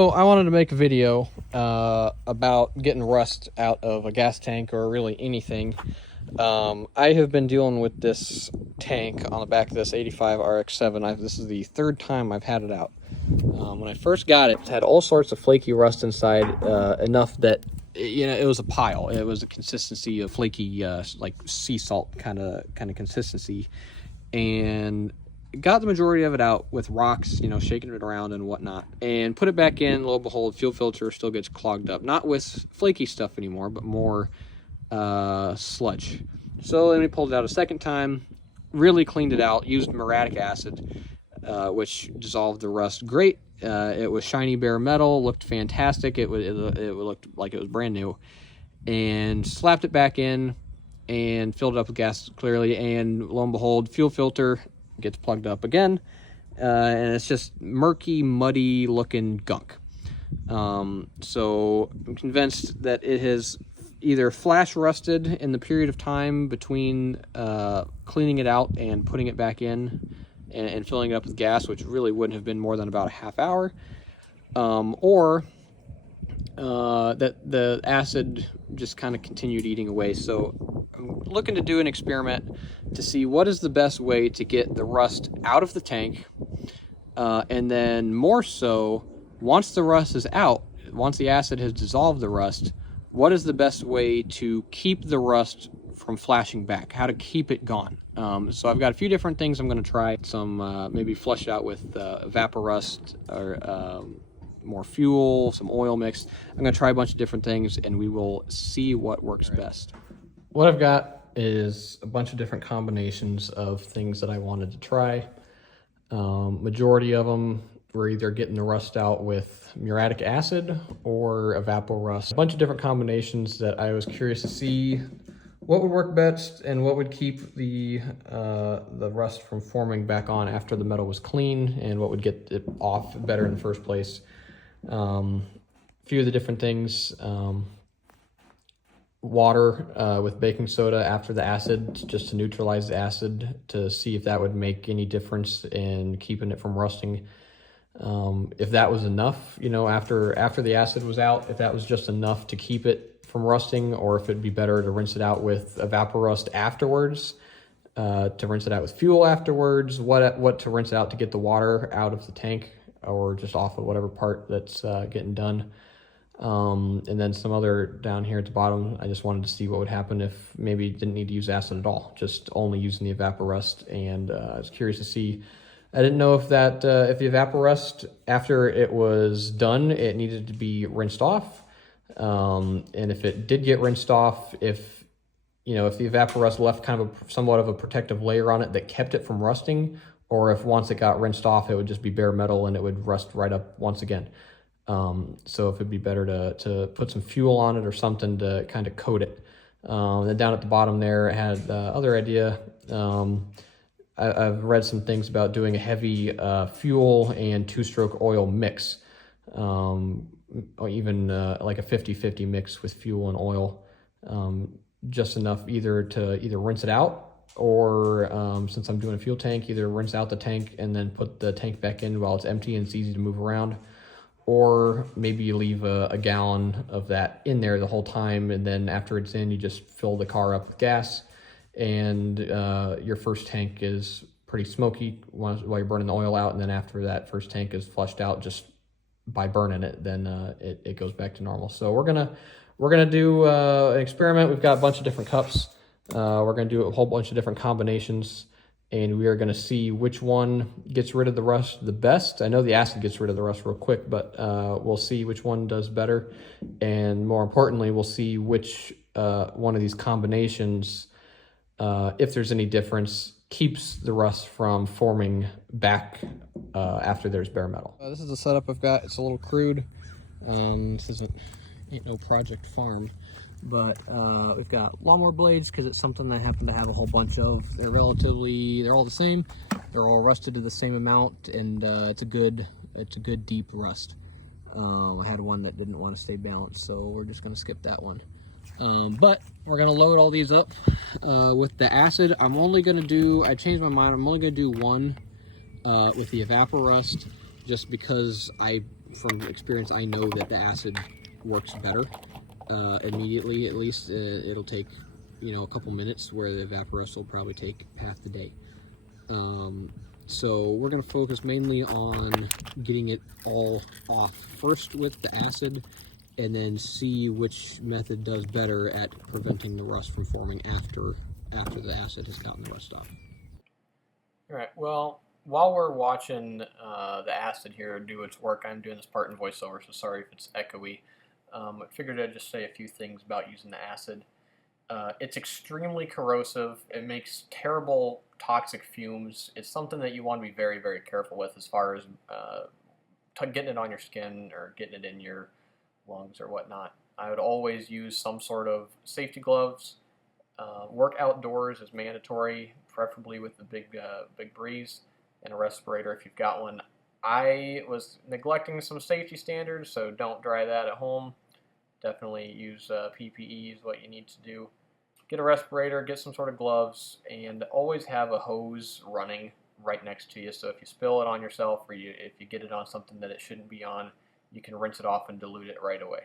So I wanted to make a video about getting rust out of a gas tank or really anything. I have been dealing with this tank on the back of this 85 RX-7. This is the third time I've had it out. When I first got it, it had all sorts of flaky rust inside, enough that it was a pile. It was a consistency of flaky, like sea salt kind of consistency, and got the majority of it out with rocks, shaking it around and whatnot, and put it back in. Lo and behold, fuel filter still gets clogged up, not with flaky stuff anymore, but more sludge. So then we pulled it out a second time, really cleaned it out, used muriatic acid, which dissolved the rust great. It was shiny bare metal, looked fantastic. It looked like it was brand new, and slapped it back in and filled it up with gas clearly, and lo and behold, fuel filter gets plugged up again, and it's just murky, muddy looking gunk. So I'm convinced that it has either flash rusted in the period of time between cleaning it out and putting it back in and filling it up with gas, which really wouldn't have been more than about a half hour, or that the acid just kind of continued eating away. So I'm looking to do an experiment to see what is the best way to get the rust out of the tank, and then more so, once the rust is out, once the acid has dissolved the rust, what is the best way to keep the rust from flashing back, how to keep it gone. So I've got a few different things I'm going to try. Some maybe flush it out with Vaporust, or more fuel, some oil mix. I'm going to try a bunch of different things, and we will see what works best. What I've got is a bunch of different combinations of things that I wanted to try. Majority of them were either getting the rust out with muriatic acid or Evaporust. A bunch of different combinations that I was curious to see what would work best and what would keep the rust from forming back on after the metal was clean, and what would get it off better in the first place. A few of the different things: water with baking soda after the acid, just to neutralize the acid, to see if that would make any difference in keeping it from rusting. If that was enough, after the acid was out, if that was just enough to keep it from rusting, or if it'd be better to rinse it out with Evaporust afterwards, to rinse it out with fuel afterwards, what to rinse it out to get the water out of the tank, or just off of whatever part that's getting done. And then some other down here at the bottom, I just wanted to see what would happen if maybe you didn't need to use acid at all, just only using the Evaporust. And I was curious to see, I didn't know if that if the Evaporust, after it was done, it needed to be rinsed off. And if it did get rinsed off, if the Evaporust left kind of somewhat of a protective layer on it that kept it from rusting, or if once it got rinsed off, it would just be bare metal and it would rust right up once again. So if it'd be better to put some fuel on it or something to kind of coat it. Then down at the bottom there, I had the other idea. I've read some things about doing a heavy fuel and two-stroke oil mix, or even like a 50-50 mix with fuel and oil, just enough either to rinse it out, or since I'm doing a fuel tank, either rinse out the tank and then put the tank back in while it's empty and it's easy to move around, or maybe you leave a gallon of that in there the whole time, and then after it's in, you just fill the car up with gas, and your first tank is pretty smoky while you're burning the oil out, and then after that first tank is flushed out, just by burning it, then it goes back to normal. So we're gonna do an experiment. We've got a bunch of different cups. We're gonna do a whole bunch of different combinations, and we are gonna see which one gets rid of the rust the best. I know the acid gets rid of the rust real quick, but we'll see which one does better, and more importantly, we'll see which one of these combinations, if there's any difference, keeps the rust from forming back after there's bare metal. This is the setup I've got. It's a little crude. This ain't no project farm, but we've got lawnmower blades because it's something I happen to have a whole bunch of. They're all the same. They're all rusted to the same amount, and it's a good deep rust. I had one that didn't want to stay balanced, so we're just gonna skip that one. But we're gonna load all these up with the acid. I changed my mind. I'm only gonna do one with the Evaporust, just because I from experience, I know that the acid works better immediately. At least it'll take, you know, a couple minutes, where the evaporust will probably take half the day. So we're going to focus mainly on getting it all off first with the acid, and then see which method does better at preventing the rust from forming after the acid has gotten the rust off. All right, well, while we're watching the acid here do its work, I'm doing this part in voiceover, so sorry if it's echoey. I figured I'd just say a few things about using the acid. It's extremely corrosive. It makes terrible toxic fumes. It's something that you want to be very, very careful with as far as getting it on your skin or getting it in your lungs or whatnot. I would always use some sort of safety gloves. Work outdoors is mandatory, preferably with the big breeze, and a respirator if you've got one. I was neglecting some safety standards, so don't try that at home. Definitely use PPE is what you need to do. Get a respirator, get some sort of gloves, and always have a hose running right next to you, so if you spill it on yourself, or if you get it on something that it shouldn't be on, you can rinse it off and dilute it right away.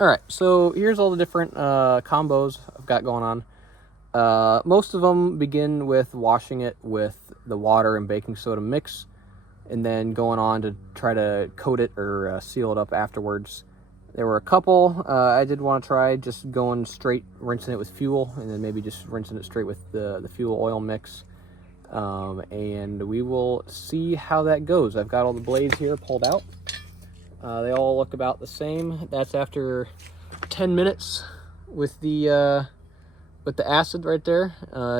Alright, so here's all the different combos I've got going on. Most of them begin with washing it with the water and baking soda mix, and then going on to try to coat it or seal it up afterwards. There were a couple I did want to try just going straight, rinsing it with fuel, and then maybe just rinsing it straight with the fuel oil mix. And we will see how that goes. I've got all the blades here pulled out. They all look about the same. That's after 10 minutes with the acid right there.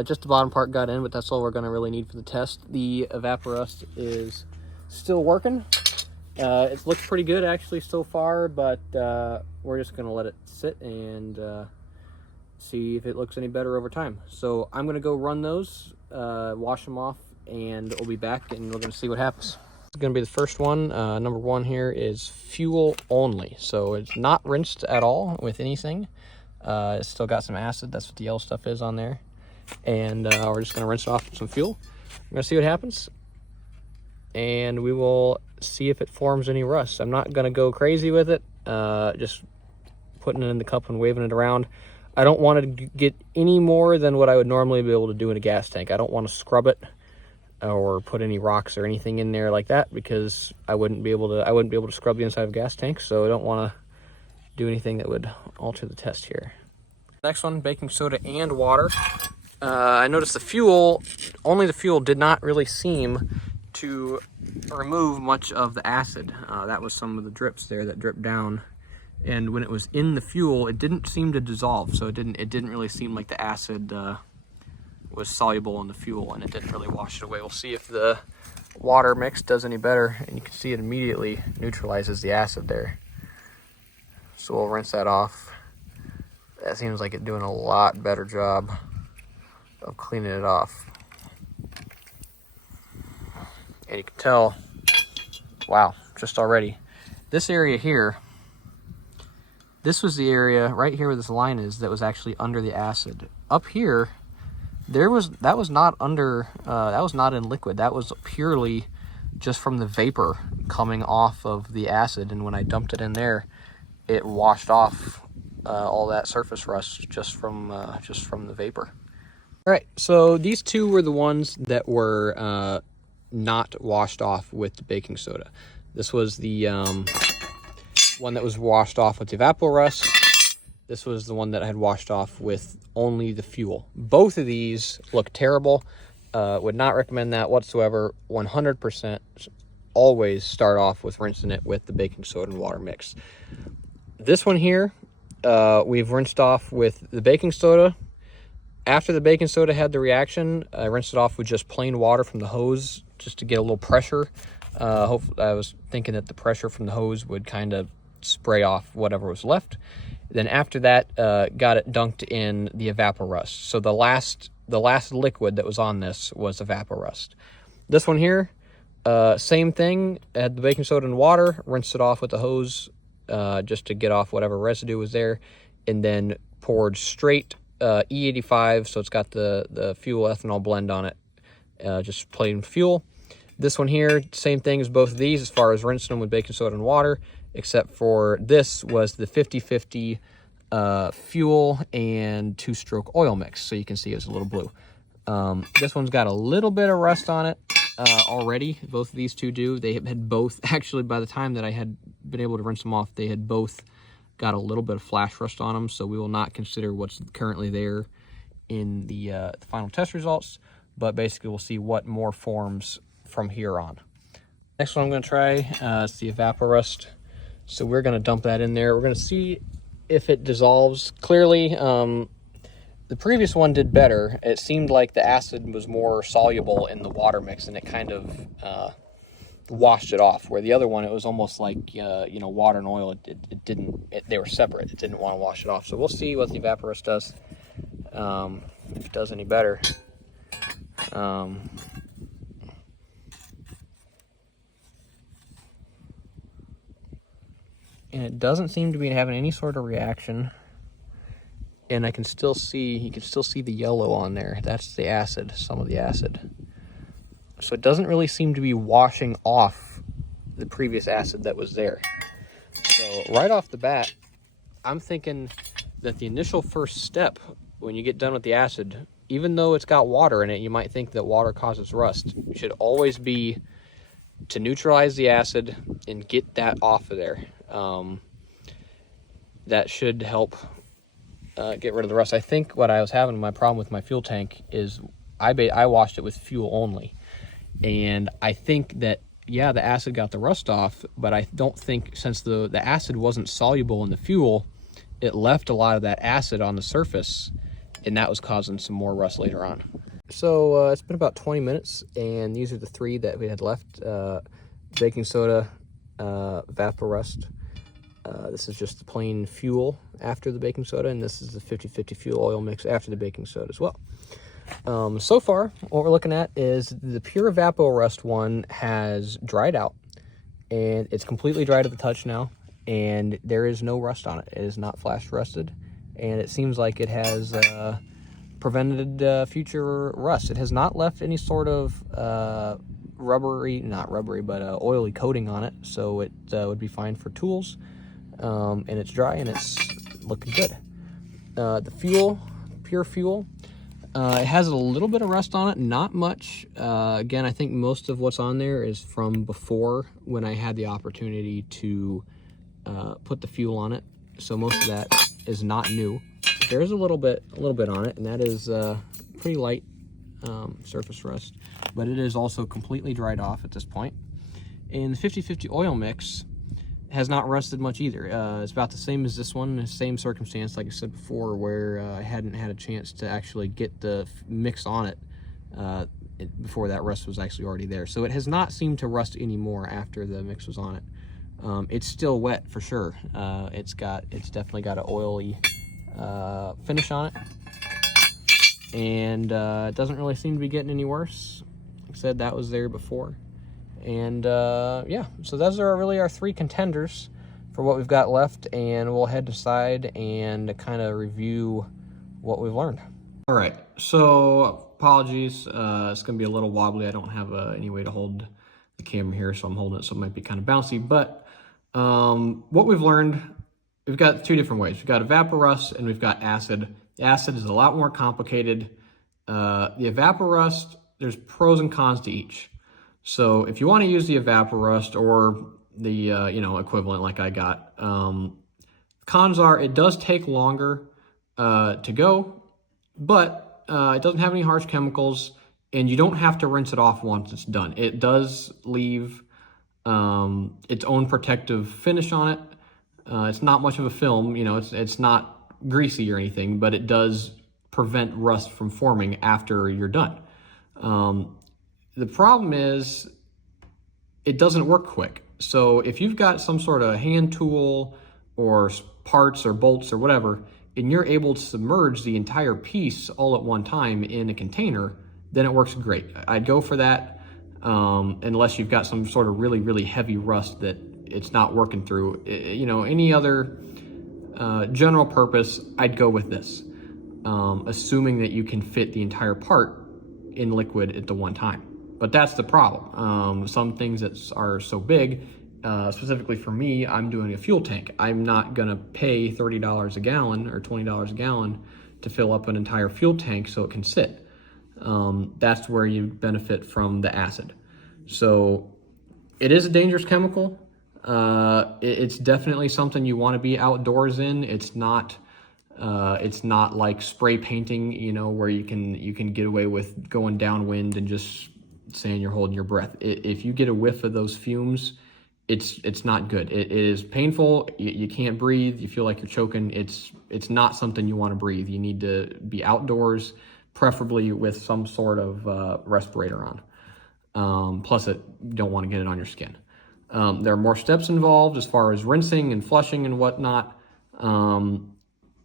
Just the bottom part got in, but that's all we're going to really need for the test. The evaporust is still working. It looks pretty good actually so far, but we're just going to let it sit and see if it looks any better over time. So I'm going to go run those, wash them off, and we'll be back and we're going to see what happens. It's going to be the first one. Number one here is fuel only. So it's not rinsed at all with anything. It's still got some acid. That's what the yellow stuff is on there. And we're just going to rinse it off with some fuel. We're going to see what happens. And we will see if it forms any rust. I'm not going to go crazy with it. Just putting it in the cup and waving it around. I don't want to get any more than what I would normally be able to do in a gas tank. I don't want to scrub it or put any rocks or anything in there like that, because I wouldn't be able to scrub the inside of a gas tank, so I don't want to do anything that would alter the test here. Next one, baking soda and water. I noticed only the fuel did not really seem to remove much of the acid. That was some of the drips there that dripped down, and when it was in the fuel, it didn't seem to dissolve, so it didn't really seem like the acid was soluble in the fuel, and it didn't really wash it away. We'll see if the water mix does any better, and you can see it immediately neutralizes the acid there. So we'll rinse that off. That seems like it's doing a lot better job of cleaning it off. And you can tell, wow, just already. This area here, this was the area right here where this line is that was actually under the acid. Up here, that was not in liquid. That was purely just from the vapor coming off of the acid, and when I dumped it in there, it washed off all that surface rust just from the vapor. All right, so these two were the ones that were not washed off with the baking soda. This was the one that was washed off with the evaporust. This was the one that I had washed off with only the fuel. Both of these look terrible. Would not recommend that whatsoever. 100% always start off with rinsing it with the baking soda and water mix. This one here, we've rinsed off with the baking soda. After the baking soda had the reaction, I rinsed it off with just plain water from the hose just to get a little pressure. Hopefully, I was thinking that the pressure from the hose would kind of spray off whatever was left. Then after that, got it dunked in the evaporust. So the last liquid that was on this was evaporust. This one here, same thing. Had the baking soda and water, rinsed it off with the hose just to get off whatever residue was there, and then poured straight E85, so it's got the fuel ethanol blend on it, just plain fuel. This one here, same thing as both of these as far as rinsing them with baking soda and water, except for this was the 50-50 fuel and two-stroke oil mix. So you can see it's a little blue. This one's got a little bit of rust on it already. Both of these two do. They had both, actually, by the time that I had been able to rinse them off, they had both got a little bit of flash rust on them. So we will not consider what's currently there in the final test results. But basically, we'll see what more forms from here on. Next one I'm going to try is the Evaporust. So we're going to dump that in there. We're going to see if it dissolves. Clearly, the previous one did better. It seemed like the acid was more soluble in the water mix, and it kind of washed it off. Where the other one, it was almost like water and oil. It didn't. They were separate. It didn't want to wash it off. So we'll see what the Evaporust does. If it does any better. And it doesn't seem to be having any sort of reaction. And I can still see, you can still see the yellow on there. That's the acid, some of the acid. So it doesn't really seem to be washing off the previous acid that was there. So right off the bat, I'm thinking that the initial first step, when you get done with the acid, even though it's got water in it, you might think that water causes rust. It should always be to neutralize the acid and get that off of there. That should help get rid of the rust. I think what I was having, my problem with my fuel tank is I washed it with fuel only. And I think that, yeah, the acid got the rust off, but I don't think, since the acid wasn't soluble in the fuel, it left a lot of that acid on the surface, and that was causing some more rust later on. So it's been about 20 minutes, and these are the three that we had left. Baking soda, Evaporust. This is just the plain fuel after the baking soda, and this is the 50-50 fuel oil mix after the baking soda as well. So far, what we're looking at is the pure Evaporust one has dried out, and it's completely dry to the touch now, and there is no rust on it. It is not flash rusted, and it seems like it has prevented future rust. It has not left any sort of oily coating on it, so it would be fine for tools. And it's dry and it's looking good. The fuel, pure fuel, it has a little bit of rust on it, not much. Again, I think most of what's on there is from before, when I had the opportunity to put the fuel on it. So most of that is not new. There's a little bit on it, and that is pretty light surface rust, but it is also completely dried off at this point. And the 50-50 oil mix has not rusted much either. It's about the same as this one, the same circumstance, like I said before, where I hadn't had a chance to actually get the mix on it before that rust was actually already there. So it has not seemed to rust anymore after the mix was on it. It's still wet for sure. It's definitely got an oily finish on it, and it doesn't really seem to be getting any worse. Like I said, that was there before. And yeah, so those are really our three contenders for what we've got left, and we'll head aside and kind of review what we've learned. All right, so apologies, it's gonna be a little wobbly. I don't have any way to hold the camera here, so I'm holding it, so it might be kind of bouncy. But what we've learned, we've got two different ways. We've got Evaporust and we've got acid. The acid is a lot more complicated. The Evaporust, there's pros and cons to each. So if you want to use the Evaporust or the equivalent like I got, cons are it does take longer to go, but it doesn't have any harsh chemicals, and you don't have to rinse it off once it's done. It does leave its own protective finish on it. It's not much of a film, it's not greasy or anything, but it does prevent rust from forming after you're done. The problem is it doesn't work quick. So if you've got some sort of hand tool or parts or bolts or whatever, and you're able to submerge the entire piece all at one time in a container, then it works great. I'd go for that, unless you've got some sort of really, really heavy rust that it's not working through. Any other general purpose, I'd go with this, assuming that you can fit the entire part in liquid at the one time. But that's the problem. Some things that are so big, specifically for me, I'm doing a fuel tank. I'm not gonna pay $30 a gallon or $20 a gallon to fill up an entire fuel tank so it can sit. That's where you benefit from the acid. So it is a dangerous chemical. It's definitely something you want to be outdoors in. It's not like spray painting, where you can get away with going downwind and just saying you're holding your breath. If you get a whiff of those fumes, it's not good. It is painful. You can't breathe. You feel like you're choking. It's not something you want to breathe. You need to be outdoors, preferably with some sort of respirator on. Plus, you don't want to get it on your skin. There are more steps involved as far as rinsing and flushing and whatnot.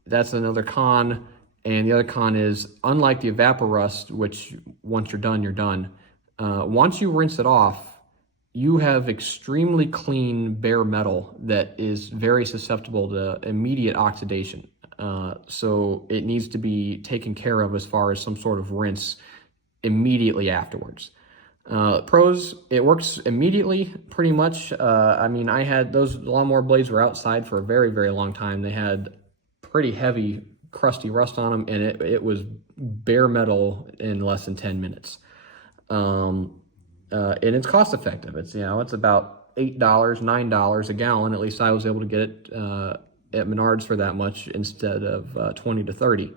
That's another con. And the other con is, unlike the evaporust, which once you're done, you're done. Once you rinse it off, you have extremely clean bare metal that is very susceptible to immediate oxidation. So it needs to be taken care of as far as some sort of rinse immediately afterwards. Pros, it works immediately, pretty much. I had those lawnmower blades were outside for a very, very long time. They had pretty heavy, crusty rust on them, and it was bare metal in less than 10 minutes. And it's cost effective. It's about $8, $9 a gallon. At least I was able to get it at Menards for that much instead of 20 to 30.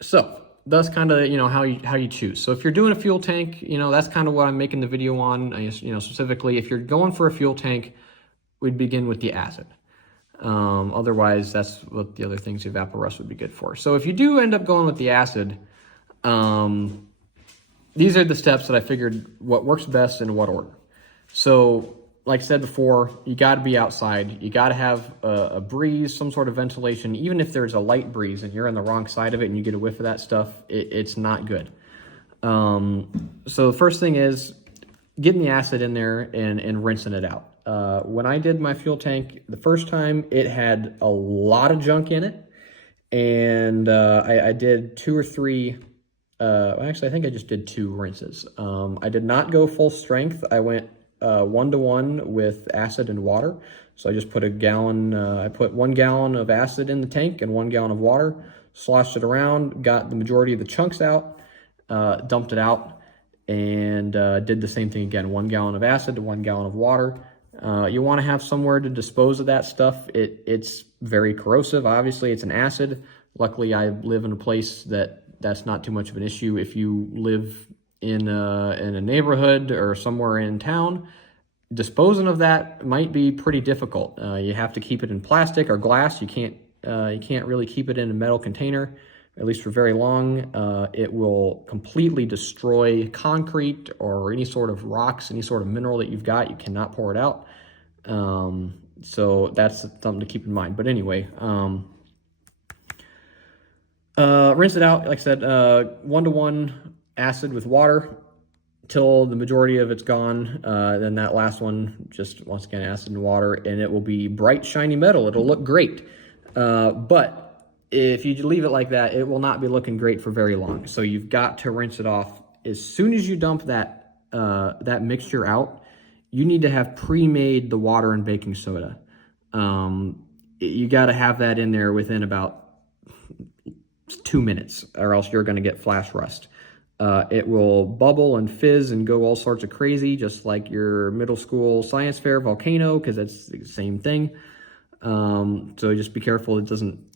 So that's kind of how you choose. So if you're doing a fuel tank, that's kind of what I'm making the video on. I guess, specifically if you're going for a fuel tank, we'd begin with the acid. Otherwise, that's what the other things the evaporust would be good for. So if you do end up going with the acid, these are the steps that I figured what works best in what order. So like I said before, you got to be outside. You got to have a breeze, some sort of ventilation. Even if there's a light breeze and you're on the wrong side of it and you get a whiff of that stuff, it's not good. So the first thing is getting the acid in there and rinsing it out. When I did my fuel tank the first time, it had a lot of junk in it. And I did 2 or 3, actually I think I just did 2 rinses. I did not go full strength. I went 1-to-1 with acid and water. So I just put I put 1 gallon of acid in the tank and 1 gallon of water, sloshed it around, got the majority of the chunks out, dumped it out, and did the same thing again, 1 gallon of acid to 1 gallon of water. You want to have somewhere to dispose of that stuff. It's very corrosive. Obviously, it's an acid. Luckily, I live in a place that's not too much of an issue. If you live in a neighborhood or somewhere in town, disposing of that might be pretty difficult. You have to keep it in plastic or glass. You can't really keep it in a metal container, at least for very long. It will completely destroy concrete or any sort of rocks, any sort of mineral that you've got. You cannot pour it out. So that's something to keep in mind. But anyway, rinse it out. Like I said, 1-to-1 acid with water till the majority of it's gone. Then that last one, just once again, acid and water, and it will be bright, shiny metal. It'll look great. But if you leave it like that, it will not be looking great for very long. So you've got to rinse it off. As soon as you dump that mixture out, you need to have pre-made the water and baking soda. You got to have that in there within about 2 minutes, or else you're going to get flash rust. It will bubble and fizz and go all sorts of crazy, just like your middle school science fair volcano, because it's the same thing. So just be careful it doesn't,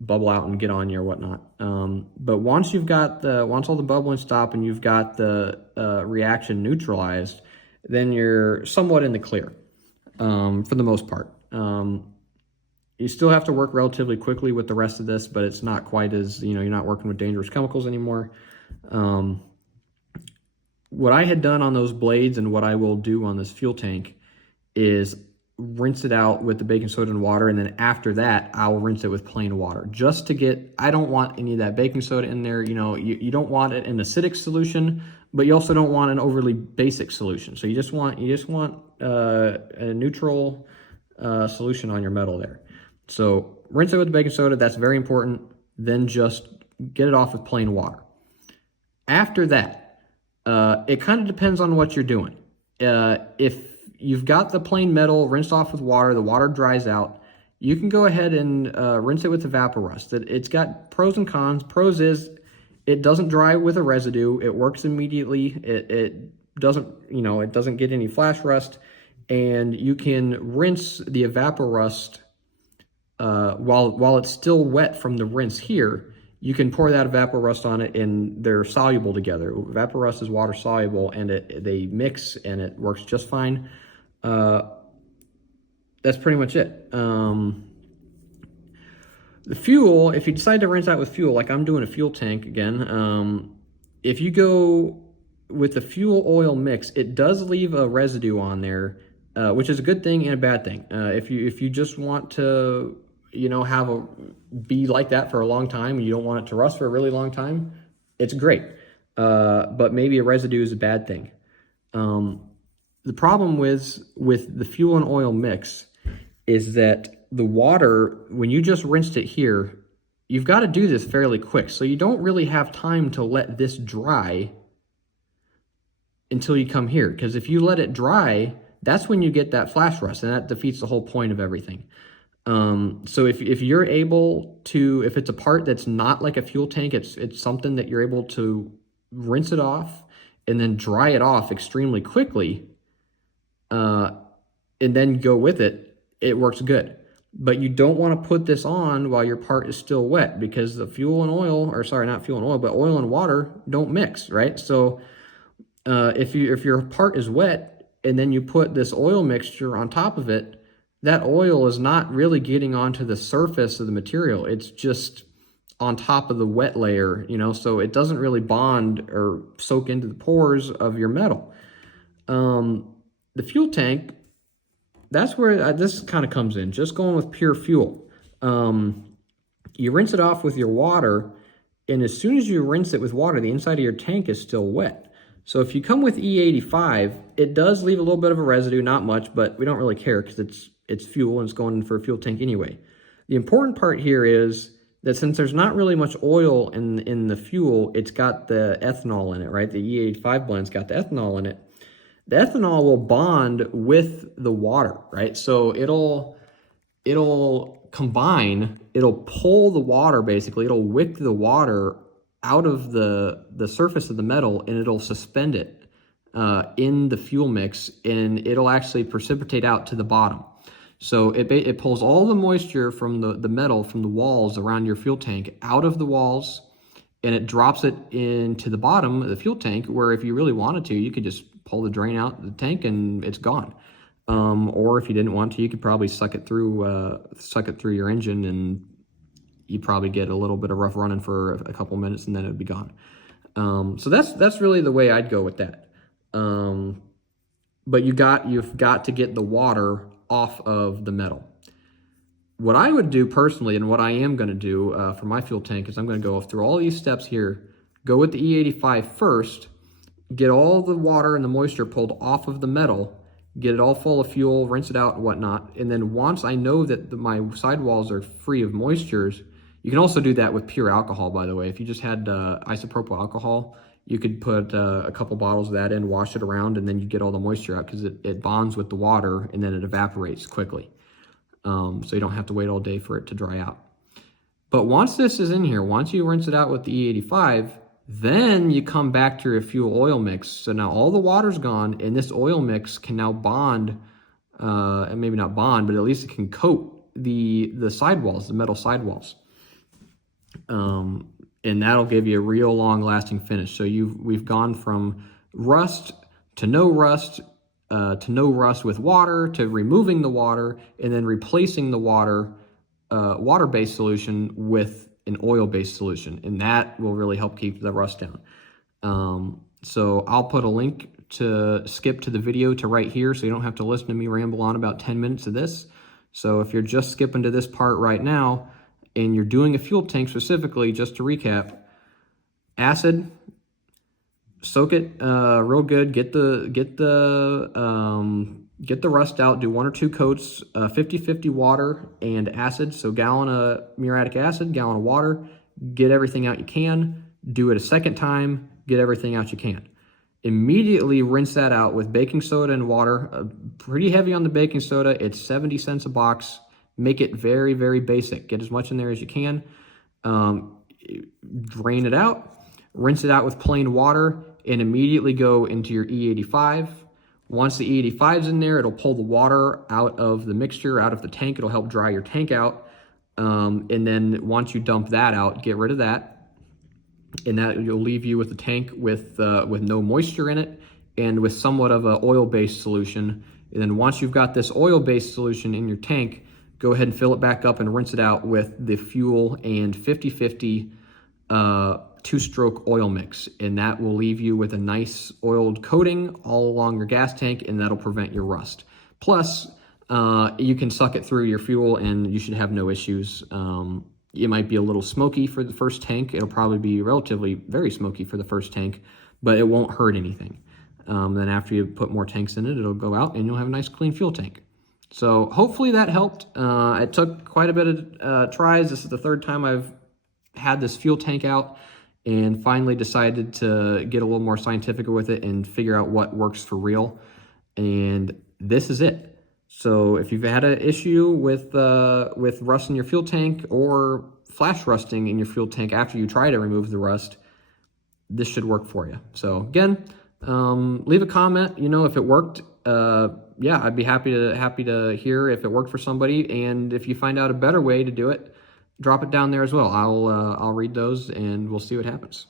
bubble out and get on you or whatnot. But once all the bubbling stop and you've got the reaction neutralized, then you're somewhat in the clear, for the most part. You still have to work relatively quickly with the rest of this, but it's not quite as, you're not working with dangerous chemicals anymore. What I had done on those blades and what I will do on this fuel tank is rinse it out with the baking soda and water, and then after that, I'll rinse it with plain water. Just to I don't want any of that baking soda in there. You don't want an acidic solution, but you also don't want an overly basic solution. So you just want a neutral solution on your metal there. So rinse it with the baking soda. That's very important. Then just get it off with plain water. After that, it kind of depends on what you're doing. If you've got the plain metal rinsed off with water, the water dries out, you can go ahead and rinse it with Evaporust. It's got pros and cons. Pros is it doesn't dry with a residue. It works immediately. It doesn't, it doesn't get any flash rust, and you can rinse the Evaporust while it's still wet from the rinse here. You can pour that Evaporust on it, and they're soluble together. Evaporust is water soluble, and they mix, and it works just fine. That's pretty much it. The fuel, if you decide to rinse out with fuel, like I'm doing a fuel tank again, if you go with the fuel oil mix, it does leave a residue on there, which is a good thing and a bad thing. If you just want to, be like that for a long time and you don't want it to rust for a really long time, it's great. But maybe a residue is a bad thing. The problem with the fuel and oil mix is that the water, when you just rinsed it here, you've got to do this fairly quick. So you don't really have time to let this dry until you come here. Because if you let it dry, that's when you get that flash rust, and that defeats the whole point of everything. So if you're able to, if it's a part that's not like a fuel tank, it's something that you're able to rinse it off and then dry it off extremely quickly, and then go with it, it works good. But you don't want to put this on while your part is still wet, because the fuel and oil, or sorry, not fuel and oil, but oil and water don't mix, right? So if your part is wet and then you put this oil mixture on top of it, that oil is not really getting onto the surface of the material. It's just on top of the wet layer, so it doesn't really bond or soak into the pores of your metal. The fuel tank, that's where this kind of comes in, just going with pure fuel. You rinse it off with your water, and as soon as you rinse it with water, the inside of your tank is still wet. So if you come with E85, it does leave a little bit of a residue, not much, but we don't really care because it's fuel and it's going in for a fuel tank anyway. The important part here is that since there's not really much oil in the fuel, it's got the ethanol in it, right? The E85 blend's got the ethanol in it. The ethanol will bond with the water, right? So it'll combine, it'll pull the water, basically. It'll wick the water out of the surface of the metal, and it'll suspend it in the fuel mix, and it'll actually precipitate out to the bottom. So it pulls all the moisture from the metal, from the walls around your fuel tank, out of the walls, and it drops it into the bottom of the fuel tank, where if you really wanted to, you could just pull the drain out the tank and it's gone. Or if you didn't want to, you could probably suck it through your engine, and you'd probably get a little bit of rough running for a couple minutes, and then it'd be gone. So that's really the way I'd go with that. But you've got to get the water off of the metal. What I would do personally, and what I am going to do for my fuel tank, is I'm going to go through all these steps here, go with the E85 first, get all the water and the moisture pulled off of the metal, get it all full of fuel, rinse it out and whatnot, and then once I know that my sidewalls are free of moistures, you can also do that with pure alcohol, by the way. If you just had isopropyl alcohol, you could put a couple bottles of that in, wash it around, and then you get all the moisture out, because it bonds with the water and then it evaporates quickly. So you don't have to wait all day for it to dry out. But once this is in here, once you rinse it out with the E85, then you come back to your fuel oil mix. So now all the water's gone, and this oil mix can now bond, and maybe not bond, but at least it can coat the sidewalls, the metal sidewalls. And that'll give you a real long lasting finish. So we've gone from rust to no rust with water, to removing the water, and then replacing the water-based solution with an oil-based solution, and that will really help keep the rust down. So I'll put a link to skip to the video to right here, so you don't have to listen to me ramble on about 10 minutes of this. So if you're just skipping to this part right now, and you're doing a fuel tank specifically, just to recap, acid, soak it real good, get the rust out, do 1 or 2 coats, 50-50 water and acid, so gallon of muriatic acid, gallon of water, get everything out you can, do it a second time, get everything out you can. Immediately rinse that out with baking soda and water. Pretty heavy on the baking soda. It's 70 cents a box. Make it very, very basic. Get as much in there as you can. Drain it out. Rinse it out with plain water and immediately go into your E85. Once the E85 is in there, it'll pull the water out of the mixture, out of the tank. It'll help dry your tank out. And then once you dump that out, get rid of that. And that will leave you with a tank with no moisture in it and with somewhat of an oil-based solution. And then once you've got this oil-based solution in your tank, go ahead and fill it back up and rinse it out with the fuel and 50/50 two-stroke oil mix. And that will leave you with a nice oiled coating all along your gas tank, and that'll prevent your rust. Plus, you can suck it through your fuel and you should have no issues. It might be a little smoky for the first tank. It'll probably be relatively very smoky for the first tank, but it won't hurt anything. Then after you put more tanks in it, it'll go out and you'll have a nice clean fuel tank. So hopefully that helped. It took quite a bit of tries. This is the third time I've had this fuel tank out and finally decided to get a little more scientific with it and figure out what works for real. And this is it. So if you've had an issue with rust in your fuel tank or flash rusting in your fuel tank after you try to remove the rust, this should work for you. So again, leave a comment, if it worked. Yeah, I'd be happy to hear if it worked for somebody, and if you find out a better way to do it, drop it down there as well. I'll read those and we'll see what happens.